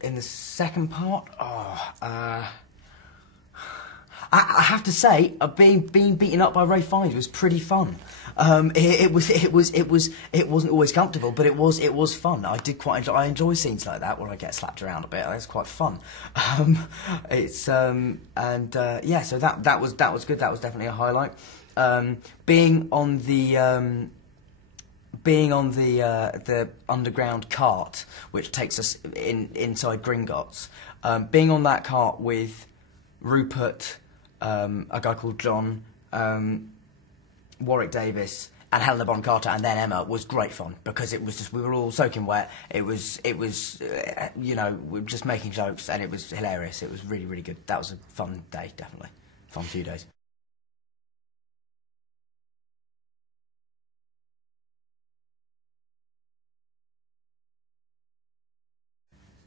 the second part, I have to say, being beaten up by Ray Fiennes was pretty fun. It wasn't always comfortable, but it was fun. I enjoy scenes like that where I get slapped around a bit. It's quite fun. Yeah, so that was good. That was definitely a highlight. Being on the underground cart, which takes us inside Gringotts, being on that cart with Rupert, a guy called John, Warwick Davis, and Helena Bonham Carter, and then Emma, was great fun, because it was just, we were all soaking wet. It was you know, we were just making jokes, and it was hilarious. It was really, really good. That was a fun day, definitely. Fun few days.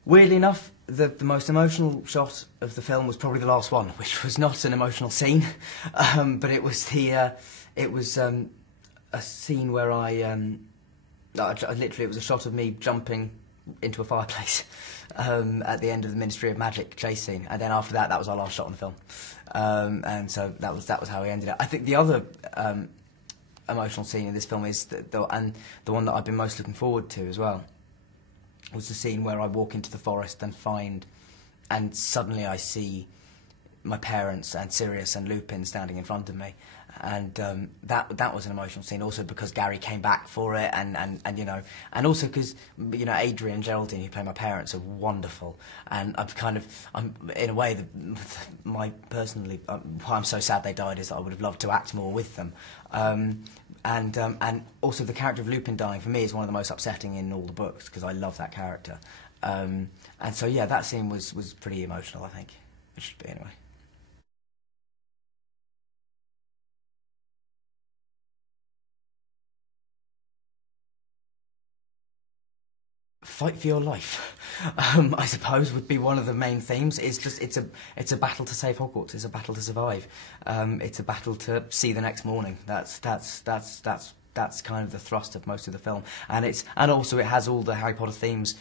Weirdly enough, the most emotional shot of the film was probably the last one, which was not an emotional scene, but it was a scene where literally, it was a shot of me jumping into a fireplace at the end of the Ministry of Magic chase scene, and then after that, that was our last shot on the film, and so that was how we ended it. I think the other emotional scene in this film is the one that I've been most looking forward to as well, was the scene where I walk into the forest and suddenly I see my parents and Sirius and Lupin standing in front of me, and that was an emotional scene, also because Gary came back for it, and you know, and also because, you know, Adrian and Geraldine, who play my parents, are wonderful, and I'm in a way, personally, why I'm so sad they died is that I would have loved to act more with them. And also the character of Lupin dying, for me, is one of the most upsetting in all the books, because I love that character. And so, yeah, that scene was pretty emotional, I think. It should be, anyway. Fight for your life, I suppose, would be one of the main themes. It's a battle to save Hogwarts. It's a battle to survive. It's a battle to see the next morning. That's kind of the thrust of most of the film. And also it has all the Harry Potter themes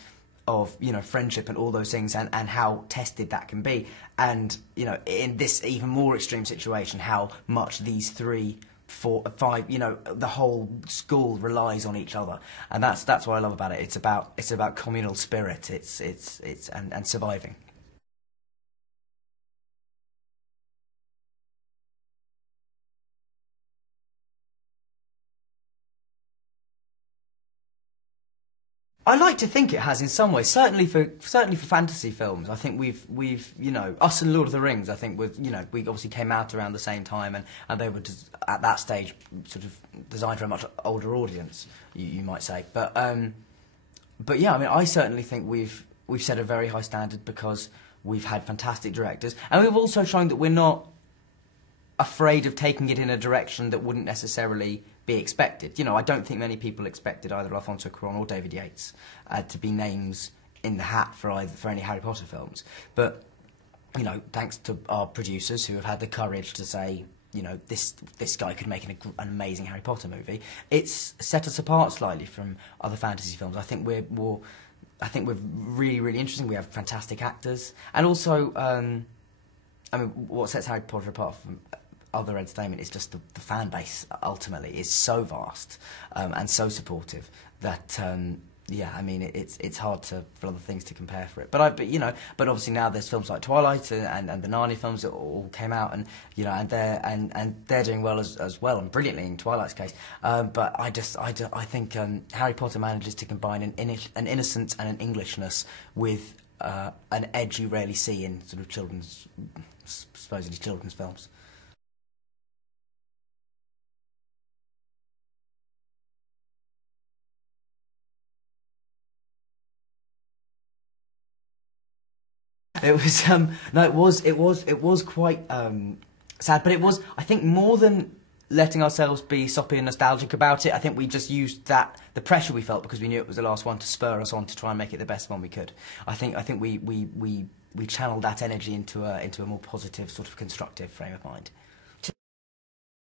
of, you know, friendship and all those things, and how tested that can be. And, you know, in this even more extreme situation, how much these 3, 4, 5, you know, the whole school relies on each other, and that's what I love about it. It's about communal spirit. And surviving. I like to think it has in some ways. Certainly for fantasy films, I think we've you know, us and Lord of the Rings, I think, you know, we obviously came out around the same time, and they were just, at that stage, sort of designed for a much older audience, you might say. But yeah, I mean, I certainly think we've set a very high standard, because we've had fantastic directors, and we've also shown that we're not afraid of taking it in a direction that wouldn't necessarily be expected. You know, I don't think many people expected either Alfonso Cuarón or David Yates to be names in the hat for any Harry Potter films. But, you know, thanks to our producers, who have had the courage to say, you know, this guy could make an amazing Harry Potter movie, it's set us apart slightly from other fantasy films. I think we're really, really interesting. We have fantastic actors, and also, I mean, what sets Harry Potter apart from other entertainment is just the fan base, ultimately, is so vast and so supportive that yeah, I mean, it's hard for other things to compare for it. But you know, but obviously now there's films like Twilight and the Narnia films that all came out, and you know, and they're doing well as well, and brilliantly in Twilight's case. But I think Harry Potter manages to combine an innocence and an Englishness with an edge you rarely see in sort of supposedly children's films. It was no, it was quite sad, but it was, I think, more than letting ourselves be soppy and nostalgic about it. I think we just used the pressure we felt because we knew it was the last one, to spur us on to try and make it the best one we could. I think we channeled that energy into a more positive, sort of constructive frame of mind.